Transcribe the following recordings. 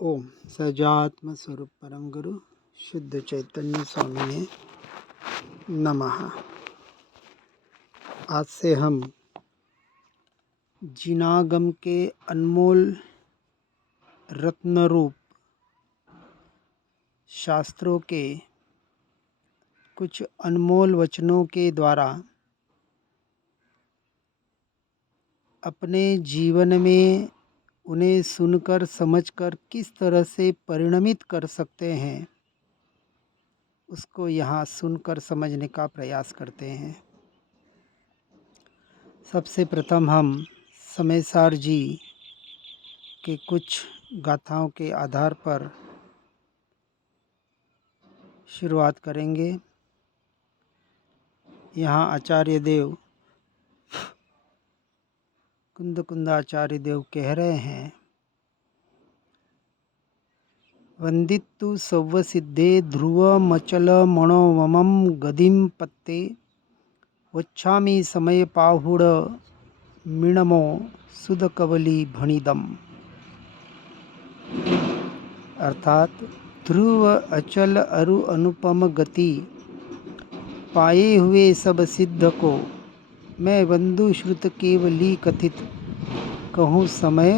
ओम सजात्म स्वरूप परम गुरु शुद्ध चैतन्य स्वामी ने नमः। आज से हम जिनागम के अनमोल रत्न रूप शास्त्रों के कुछ अनमोल वचनों के द्वारा अपने जीवन में उन्हें सुनकर समझकर किस तरह से परिणमित कर सकते हैं, उसको यहाँ सुनकर समझने का प्रयास करते हैं। सबसे प्रथम हम समयसार जी के कुछ गाथाओं के आधार पर शुरुआत करेंगे। यहाँ आचार्य देव कुंदाचार्य देव कह रहे हैं, वंदितु सव्वसिद्धे ध्रुव मचल मनोवमं गदिम पत्ते वच्छामि समय पाहुड़ मिणमो सुदकवली भणिदम। अर्थात ध्रुव अचल अरु अनुपम गति पाए हुए सब सिद्ध को मैं वंदु श्रुत केवली कथित कहूँ समय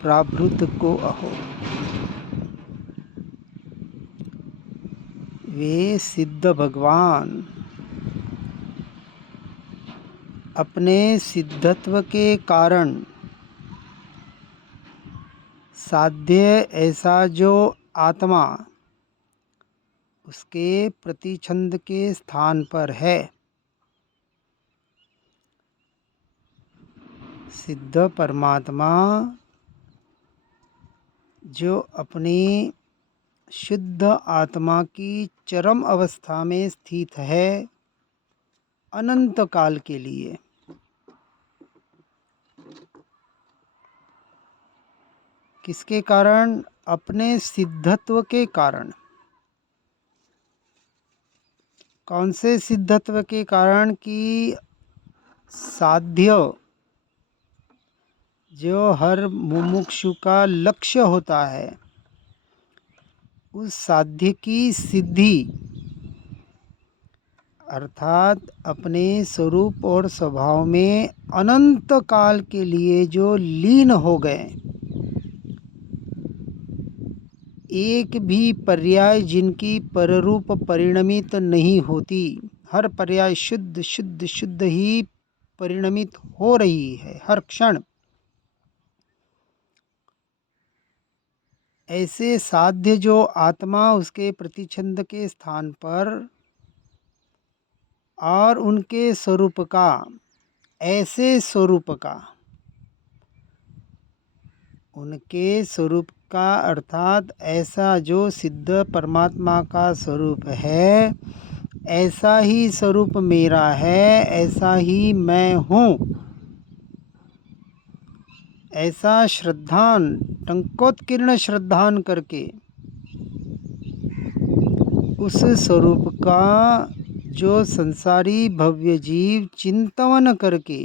प्राभृत को अहो। वे सिद्ध भगवान अपने सिद्धत्व के कारण साध्य ऐसा जो आत्मा उसके प्रतिछंद के स्थान पर है, सिद्ध परमात्मा जो अपनी शुद्ध आत्मा की चरम अवस्था में स्थित है अनंत काल के लिए, किसके कारण? अपने सिद्धत्व के कारण। कौन से सिद्धत्व के कारण? कि साध्य जो हर मुमुक्षु का लक्ष्य होता है, उस साध्य की सिद्धि अर्थात अपने स्वरूप और स्वभाव में अनंत काल के लिए जो लीन हो गए, एक भी पर्याय जिनकी पररूप परिणमित नहीं होती, हर पर्याय शुद्ध शुद्ध शुद्ध ही परिणमित हो रही है हर क्षण, ऐसे साध्य जो आत्मा उसके प्रतिछंद के स्थान पर और उनके स्वरूप का, ऐसे स्वरूप का, उनके स्वरूप का अर्थात ऐसा जो सिद्ध परमात्मा का स्वरूप है, ऐसा ही स्वरूप मेरा है, ऐसा ही मैं हूँ, ऐसा श्रद्धान टंकोत्कीर्ण श्रद्धान करके उस स्वरूप का जो संसारी भव्य जीव चिंतन करके,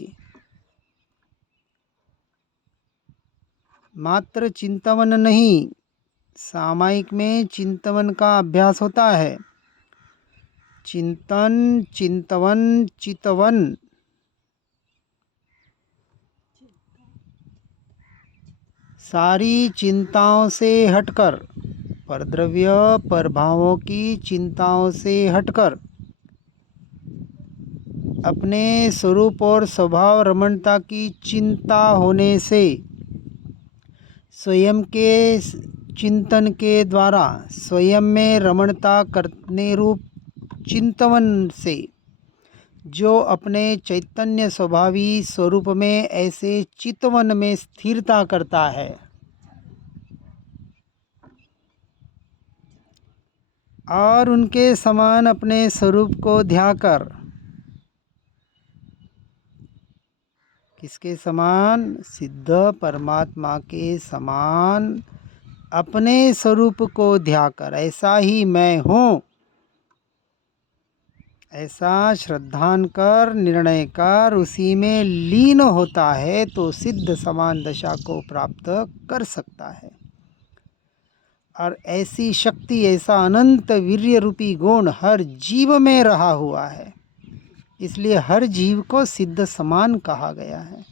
मात्र चिंतन नहीं, सामायिक में चिंतन का अभ्यास होता है, चिंतन चिंतवन चितवन, सारी चिंताओं से हटकर, परद्रव्य परभावों की चिंताओं से हटकर अपने स्वरूप और स्वभाव रमणता की चिंता होने से, स्वयं के चिंतन के द्वारा स्वयं में रमणता करने रूप चिंतन से जो अपने चैतन्य स्वभावी स्वरूप में ऐसे चितवन में स्थिरता करता है, और उनके समान अपने स्वरूप को ध्याकर, किसके समान? सिद्ध परमात्मा के समान अपने स्वरूप को ध्याकर, ऐसा ही मैं हूँ, ऐसा श्रद्धान कर निर्णय कर उसी में लीन होता है तो सिद्ध समान दशा को प्राप्त कर सकता है। और ऐसी शक्ति, ऐसा अनंत वीर्य रूपी गुण हर जीव में रहा हुआ है, इसलिए हर जीव को सिद्ध समान कहा गया है।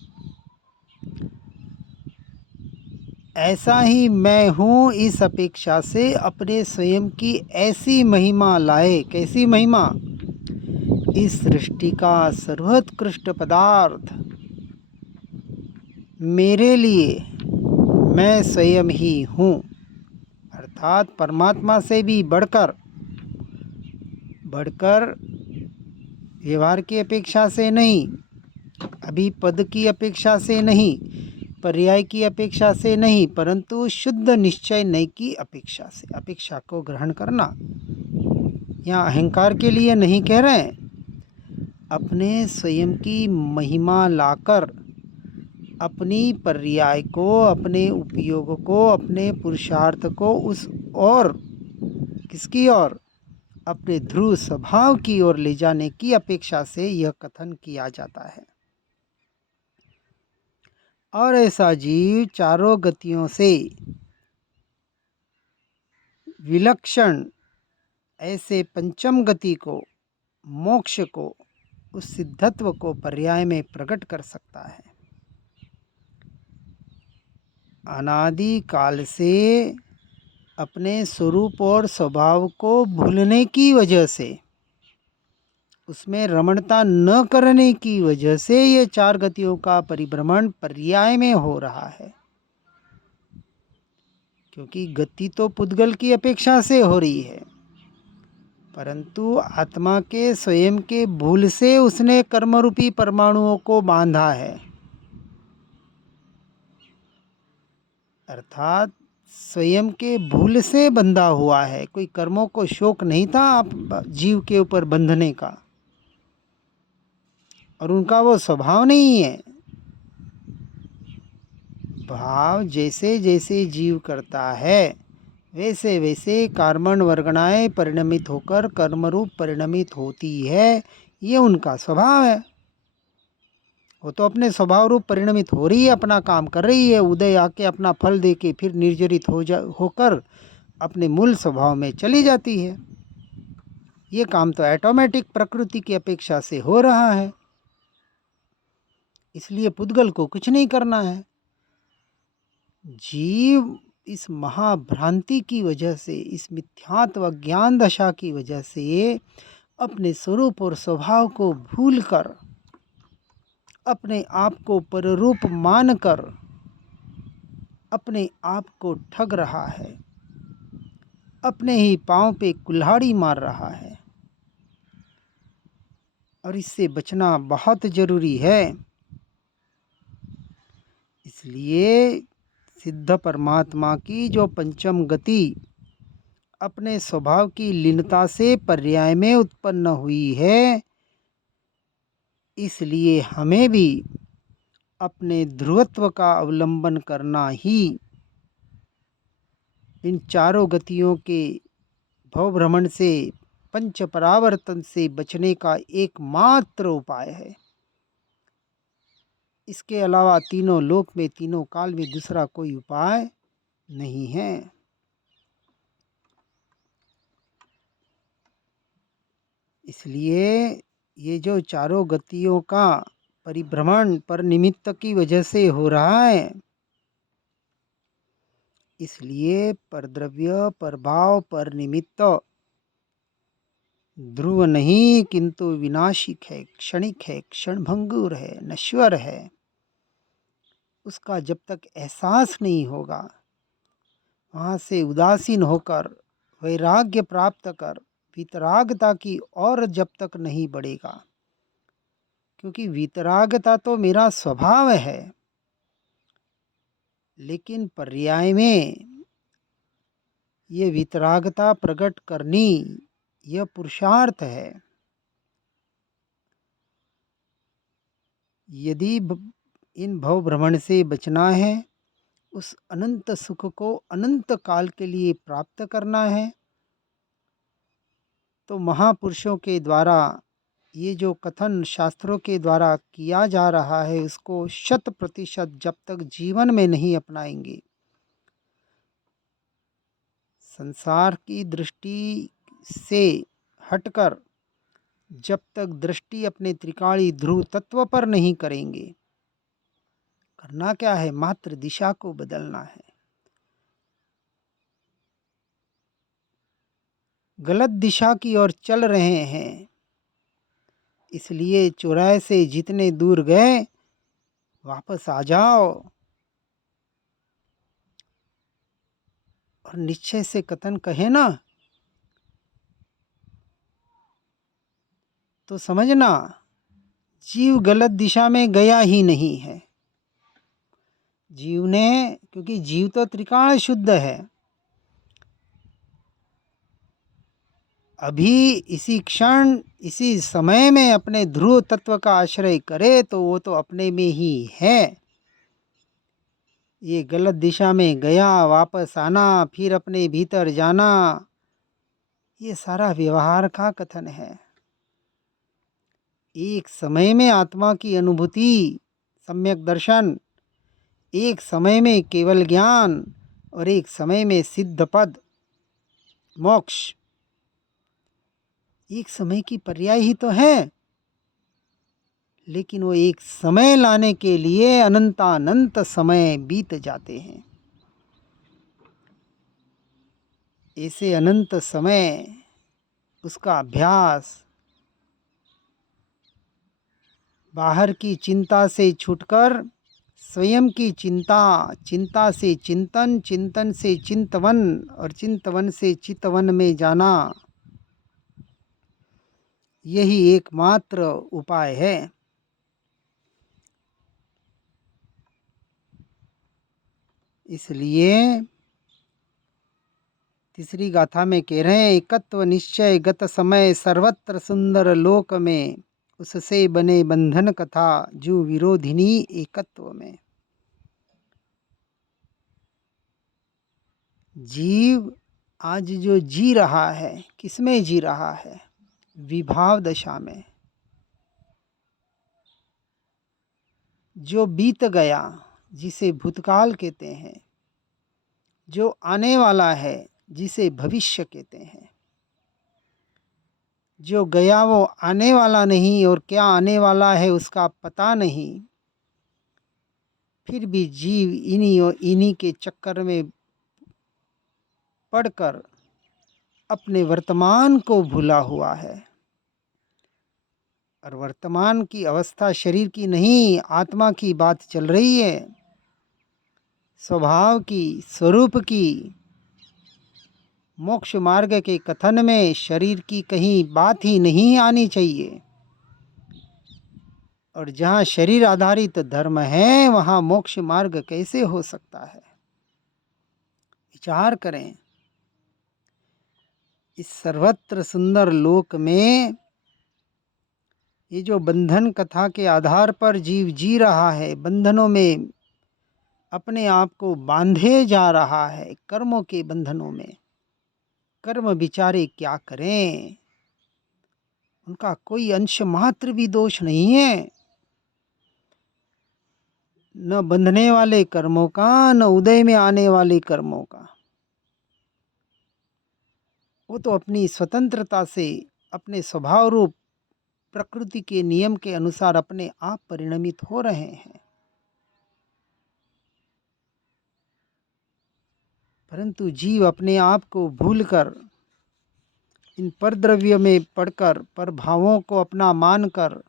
ऐसा ही मैं हूँ इस अपेक्षा से अपने स्वयं की ऐसी महिमा लाए। कैसी महिमा? इस सृष्टि का सर्वोत्कृष्ट पदार्थ मेरे लिए मैं स्वयं ही हूँ, अर्थात परमात्मा से भी बढ़कर व्यवहार की अपेक्षा से नहीं, अभी पद की अपेक्षा से नहीं, पर्याय की अपेक्षा से नहीं, परंतु शुद्ध निश्चय नय की अपेक्षा से। अपेक्षा को ग्रहण करना, यहाँ अहंकार के लिए नहीं कह रहे हैं, अपने स्वयं की महिमा लाकर अपनी पर्याय को, अपने उपयोग को, अपने पुरुषार्थ को उस और किसकी ओर, अपने ध्रुव स्वभाव की ओर ले जाने की अपेक्षा से यह कथन किया जाता है। और ऐसा जीव चारों गतियों से विलक्षण ऐसे पंचम गति को, मोक्ष को, उस सिद्धत्व को पर्याय में प्रकट कर सकता है। अनादि काल से अपने स्वरूप और स्वभाव को भूलने की वजह से, उसमें रमणता न करने की वजह से ये चार गतियों का परिभ्रमण पर्याय में हो रहा है। क्योंकि गति तो पुद्गल की अपेक्षा से हो रही है, परंतु आत्मा के स्वयं के भूल से उसने कर्मरूपी परमाणुओं को बांधा है। अर्थात स्वयं के भूल से बंधा हुआ है। कोई कर्मों को शौक नहीं था आप जीव के ऊपर बंधने का, और उनका वो स्वभाव नहीं है। भाव जैसे जैसे जीव करता है वैसे वैसे कर्मण वर्गणाएं परिणमित होकर कर्मरूप परिणमित होती है, ये उनका स्वभाव है। वो तो अपने स्वभाव रूप परिणमित हो रही है, अपना काम कर रही है, उदय आके अपना फल दे के फिर निर्जरित होकर अपने मूल स्वभाव में चली जाती है। ये काम तो ऑटोमेटिक प्रकृति की अपेक्षा से हो रहा है, इसलिए पुद्गल को कुछ नहीं करना है। जीव इस महाभ्रांति की वजह से, इस मिथ्यात्व ज्ञान दशा की वजह से अपने स्वरूप और स्वभाव को भूलकर, अपने आप को पररूप मानकर अपने आप को ठग रहा है, अपने ही पांव पे कुल्हाड़ी मार रहा है। और इससे बचना बहुत जरूरी है। इसलिए सिद्ध परमात्मा की जो पंचम गति अपने स्वभाव की लीनता से पर्याय में उत्पन्न हुई है, इसलिए हमें भी अपने ध्रुवत्व का अवलंबन करना ही इन चारों गतियों के भवभ्रमण से, पंच परावर्तन से बचने का एकमात्र उपाय है। इसके अलावा तीनों लोक में, तीनों काल में दूसरा कोई उपाय नहीं है। इसलिए ये जो चारों गतियों का परिभ्रमण पर निमित्त की वजह से हो रहा है, इसलिए परद्रव्य, परभाव, पर निमित्त ध्रुव नहीं किंतु विनाशिक है, क्षणिक है, क्षणभंगुर है, नश्वर है। उसका जब तक एहसास नहीं होगा, वहाँ से उदासीन होकर वैराग्य प्राप्त कर वितरागता की ओर जब तक नहीं बढ़ेगा, क्योंकि वितरागता तो मेरा स्वभाव है, लेकिन पर्याय में ये वितरागता प्रकट करनी यह पुरुषार्थ है। यदि इन भव भ्रमण से बचना है, उस अनंत सुख को अनंत काल के लिए प्राप्त करना है, तो महापुरुषों के द्वारा ये जो कथन शास्त्रों के द्वारा किया जा रहा है, उसको 100% जब तक जीवन में नहीं अपनाएंगे, संसार की दृष्टि से हटकर जब तक दृष्टि अपने त्रिकाली ध्रुव तत्व पर नहीं करेंगे, करना क्या है, मात्र दिशा को बदलना है। गलत दिशा की ओर चल रहे हैं, इसलिए चौराहे से जितने दूर गए वापस आ जाओ और निश्चय से कथन कहे ना तो समझना जीव गलत दिशा में गया ही नहीं है। जीव ने, क्योंकि जीव तो त्रिकाल शुद्ध है, अभी इसी क्षण इसी समय में अपने ध्रुव तत्व का आश्रय करे तो वो तो अपने में ही है। ये गलत दिशा में गया, वापस आना, फिर अपने भीतर जाना, ये सारा व्यवहार का कथन है। एक समय में आत्मा की अनुभूति, सम्यक दर्शन, एक समय में केवल ज्ञान और एक समय में सिद्ध पद मोक्ष, एक समय की पर्याय ही तो है। लेकिन वो एक समय लाने के लिए अनंतानंत समय बीत जाते हैं। ऐसे अनंत समय उसका अभ्यास, बाहर की चिंता से छूटकर स्वयं की चिंता, चिंता से चिंतन, चिंतन से चिंतवन और चिंतवन से चितवन में जाना, यही एकमात्र उपाय है। इसलिए तीसरी गाथा में कह रहे हैं, एकत्व निश्चय गत समय सर्वत्र सुंदर लोक में, उससे बने बंधन कथा जो विरोधिनी एकत्व में। जीव आज जो जी रहा है, किसमें जी रहा है? विभाव दशा में। जो बीत गया जिसे भूतकाल कहते हैं, जो आने वाला है जिसे भविष्य कहते हैं, जो गया वो आने वाला नहीं और क्या आने वाला है उसका पता नहीं, फिर भी जीव इन्हीं और इन्हीं के चक्कर में पड़कर अपने वर्तमान को भूला हुआ है। और वर्तमान की अवस्था शरीर की नहीं, आत्मा की बात चल रही है, स्वभाव की, स्वरूप की। मोक्ष मार्ग के कथन में शरीर की कहीं बात ही नहीं आनी चाहिए। और जहाँ शरीर आधारित धर्म है वहाँ मोक्ष मार्ग कैसे हो सकता है? विचार करें। इस सर्वत्र सुंदर लोक में ये जो बंधन कथा के आधार पर जीव जी रहा है, बंधनों में अपने आप को बांधे जा रहा है, कर्मों के बंधनों में। कर्म बिचारे क्या करें, उनका कोई अंश मात्र भी दोष नहीं है, न बंधने वाले कर्मों का, न उदय में आने वाले कर्मों का। वो तो अपनी स्वतंत्रता से अपने स्वभाव रूप प्रकृति के नियम के अनुसार अपने आप परिणमित हो रहे हैं। परंतु जीव अपने आप को भूलकर, इन परद्रव्य में पड़कर, पर भावों को अपना मानकर,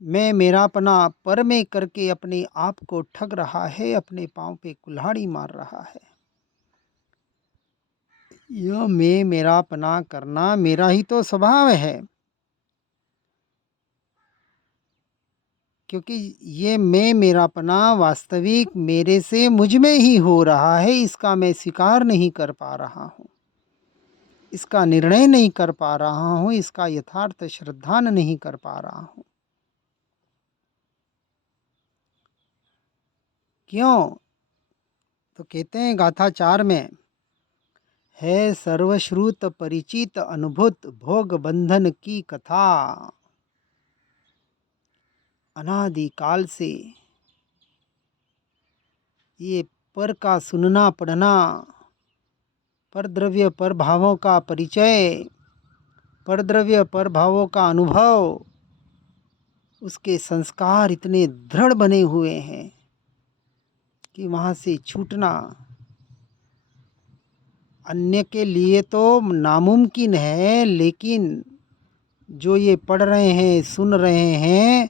मैं मेरापना पर में करके अपने आप को ठग रहा है, अपने पांव पे कुल्हाड़ी मार रहा है। यह मैं मेरापना करना मेरा ही तो स्वभाव है, क्योंकि ये मैं मेरापना वास्तविक मेरे से मुझ में ही हो रहा है। इसका मैं स्वीकार नहीं कर पा रहा हूँ, इसका निर्णय नहीं कर पा रहा हूँ, इसका यथार्थ श्रद्धान नहीं कर पा रहा हूँ। क्यों? तो कहते हैं गाथा 4 में, है सर्वश्रुत परिचित अनुभूत भोग बंधन की कथा। अनादि काल से ये पर का सुनना पढ़ना, परद्रव्य परभावों का परिचय, परद्रव्य परभावों का अनुभव, उसके संस्कार इतने दृढ़ बने हुए हैं कि वहाँ से छूटना अन्य के लिए तो नामुमकिन है, लेकिन जो ये पढ़ रहे हैं, सुन रहे हैं,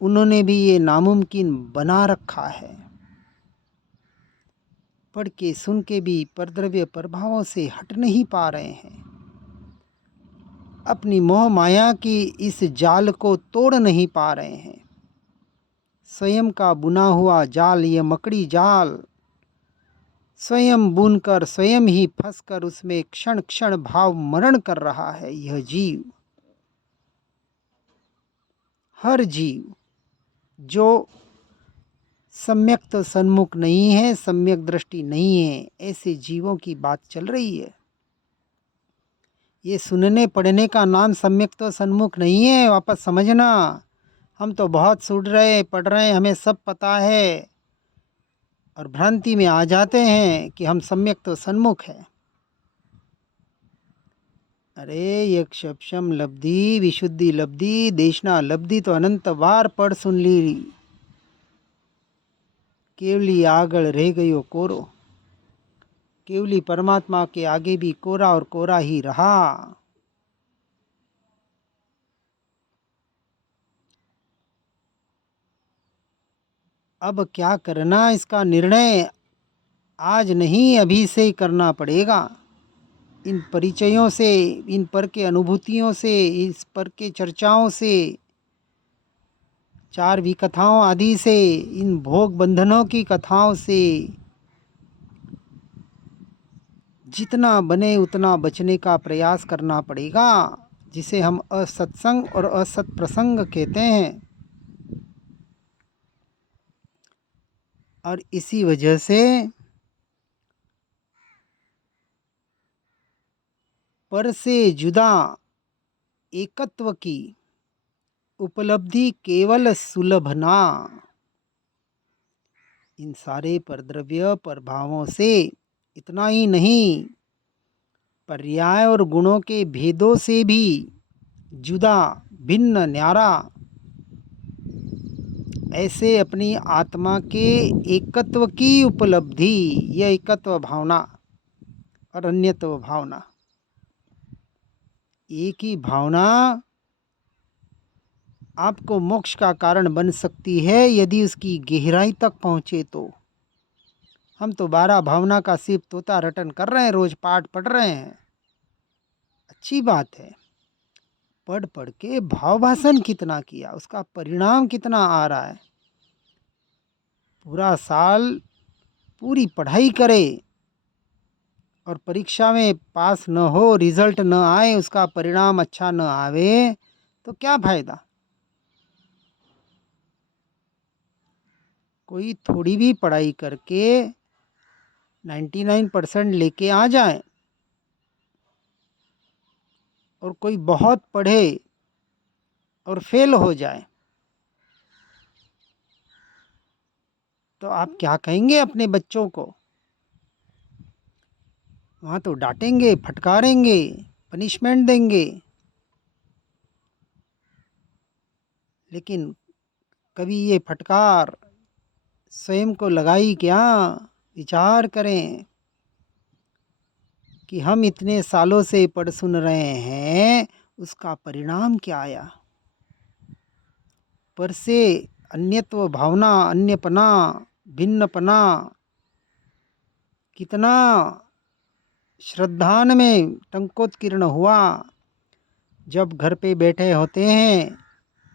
उन्होंने भी ये नामुमकिन बना रखा है। पढ़ के सुन के भी परद्रव्य प्रभावों से हट नहीं पा रहे हैं, अपनी मोह माया की इस जाल को तोड़ नहीं पा रहे हैं। स्वयं का बुना हुआ जाल, ये मकड़ी जाल, स्वयं बुनकर स्वयं ही फंसकर उसमें क्षण क्षण भाव मरण कर रहा है यह जीव। हर जीव जो सम्यक तो सन्मुख नहीं है, सम्यक दृष्टि नहीं है, ऐसे जीवों की बात चल रही है। ये सुनने पढ़ने का नाम सम्यक तो सन्मुख नहीं है। वापस समझना, हम तो बहुत सुन रहे पढ़ रहे, हमें सब पता है, और भ्रांति में आ जाते हैं कि हम सम्यक तो सन्मुख है। अरे यक्षपशम लब्धि विशुद्धि लब्धि देशना लब्धि तो अनंत बार पढ़ सुन ली, केवली आगळ रह गयो कोरो। केवली परमात्मा के आगे भी कोरा और कोरा ही रहा। अब क्या करना, इसका निर्णय आज नहीं अभी से ही करना पड़ेगा। इन परिचयों से, इन पर के अनुभूतियों से, इस पर के चर्चाओं से, चार विकथाओं आदि से, इन भोग बंधनों की कथाओं से जितना बने उतना बचने का प्रयास करना पड़ेगा, जिसे हम असत्संग और असत प्रसंग कहते हैं। और इसी वजह से पर से जुदा एकत्व की उपलब्धि केवल सुलभ ना। इन सारे परद्रव्य प्रभावों से इतना ही नहीं, पर्याय और गुणों के भेदों से भी जुदा, भिन्न, न्यारा, ऐसे अपनी आत्मा के एकत्व की उपलब्धि, यह एकत्व भावना और अन्यत्व भावना, एक ही भावना आपको मोक्ष का कारण बन सकती है यदि उसकी गहराई तक पहुँचे तो। हम तो 12 भावना का सिर्फ तोता रटन कर रहे हैं, रोज पाठ पढ़ रहे हैं, अच्छी बात है। पढ़ पढ़ के भाव भाषण कितना किया, उसका परिणाम कितना आ रहा है। पूरा साल पूरी पढ़ाई करे और परीक्षा में पास न हो, रिजल्ट न आए, उसका परिणाम अच्छा न आवे, तो क्या फायदा। कोई थोड़ी भी पढ़ाई करके 99% लेके आ जाए और कोई बहुत पढ़े और फेल हो जाए, तो आप क्या कहेंगे अपने बच्चों को। वहाँ तो डांटेंगे, फटकारेंगे, पनिशमेंट देंगे, लेकिन कभी ये फटकार स्वयं को लगाई क्या। विचार करें कि हम इतने सालों से पढ़ सुन रहे हैं, उसका परिणाम क्या आया। पर से अन्यत्व भावना, अन्यपना, भिन्नपना कितना श्रद्धान में टंकोत्कीर्ण हुआ। जब घर पे बैठे होते हैं,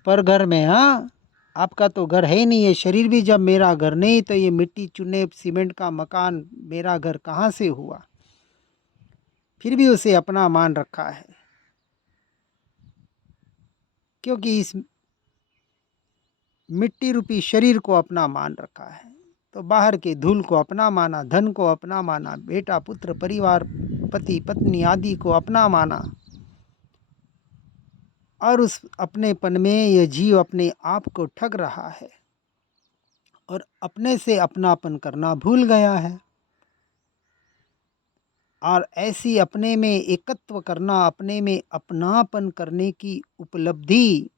पर घर में, हाँ आपका तो घर है ही नहीं है, शरीर भी जब मेरा घर नहीं, तो ये मिट्टी चूने सीमेंट का मकान मेरा घर कहाँ से हुआ। फिर भी उसे अपना मान रखा है, क्योंकि इस मिट्टी रूपी शरीर को अपना मान रखा है। तो बाहर के धूल को अपना माना, धन को अपना माना, बेटा पुत्र परिवार पति पत्नी आदि को अपना माना, और उस अपनेपन में यह जीव अपने आप को ठग रहा है और अपने से अपनापन करना भूल गया है। और ऐसी अपने में एकत्व करना, अपने में अपनापन करने की उपलब्धि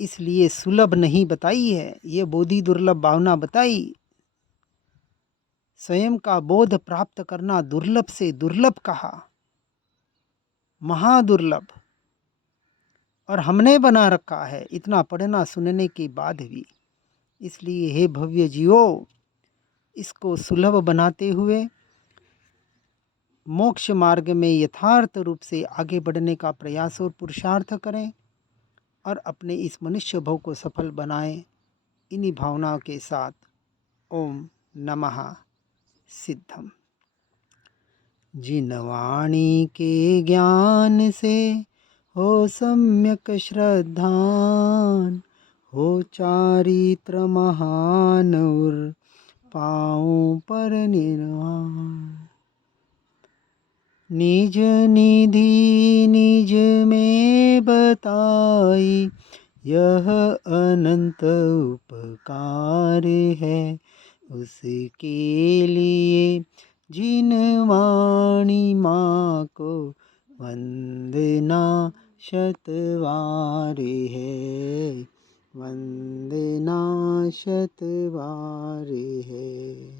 इसलिए सुलभ नहीं बताई है, ये बोधि दुर्लभ भावना बताई। स्वयं का बोध प्राप्त करना दुर्लभ से दुर्लभ कहा, महादुर्लभ। और हमने बना रखा है इतना पढ़ना सुनने के बाद भी। इसलिए हे भव्य जीवो, इसको सुलभ बनाते हुए मोक्ष मार्ग में यथार्थ रूप से आगे बढ़ने का प्रयास और पुरुषार्थ करें और अपने इस मनुष्य भव को सफल बनाएं। इन्हीं भावनाओं के साथ ओम नमः सिद्धम। जिन वाणी के ज्ञान से हो सम्यक श्रद्धान, हो चारित्र महान और पाऊं पर निर्वाण। निज निधि निज में बताई, यह अनंत उपकार है उसके लिए जिन वाणी माँ को वंदना शतवार है, वंदना शतवार है।